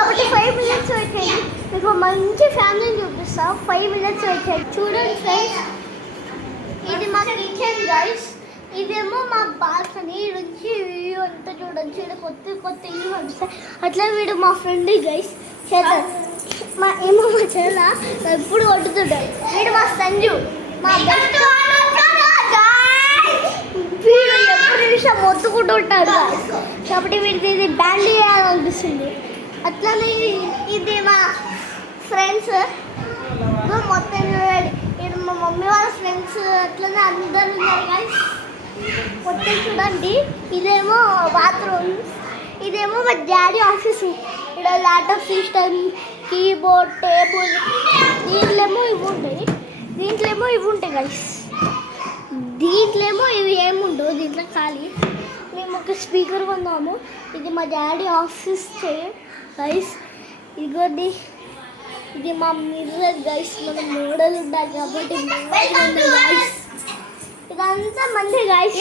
కాబట్టి 5 minutes వచ్చేది మీకు మంచి ఫ్యామిలీని చూపిస్తా. 5 minutes వచ్చేది చూడండి ఫ్రెండ్స్. ఇది మా కిచెన్ గైస్. ఇదేమో మా బాల్కనీ నుంచి వ్యూ అంతా చూడండి. ఇక్కడ కొత్త ఇల్లు కనిపిస్తాయి. అట్లా వీడు మా ఫ్రెండ్ గైస్ చేద్దాం. మా చెల్ల ఎప్పుడు కొట్టుతుంటాడు. వీడు మా సంజు మా వీడు ఎప్పుడు నిమిషం మొత్తుకుంటూ ఉంటాడు కాబట్టి వీడికి ఇది బ్యాండ్ చేయాలనిపిస్తుంది. అట్లానే ఇది మా ఫ్రెండ్స్ మొత్తం చూడండి. ఇది మా మమ్మీ వాళ్ళ ఫ్రెండ్స్ అట్లనే అందరు ఉన్నారు గైస్. మొత్తం చూడండి. ఇదేమో బాత్రూమ్. ఇదేమో మా డాడీ ఆఫీసు. ఇక్కడ ల్యాప్టాప్ సిస్టమ్ కీబోర్డ్ టేబుల్ దీంట్లో ఇవి ఉంటాయి గైస్. దీంట్లో ఇవి ఏముండవు. దీంట్లో ఖాళీ. మేము ఒక స్పీకర్ కొన్నాము. ఇది మా డాడీ ఆఫీస్ గైస్. ఇదిగోండి ఇది మా మిర్రర్ గైస్. మన మోడల్ ఉండాలి కాబట్టి గైస్ ఇదంతా మంది గైస్.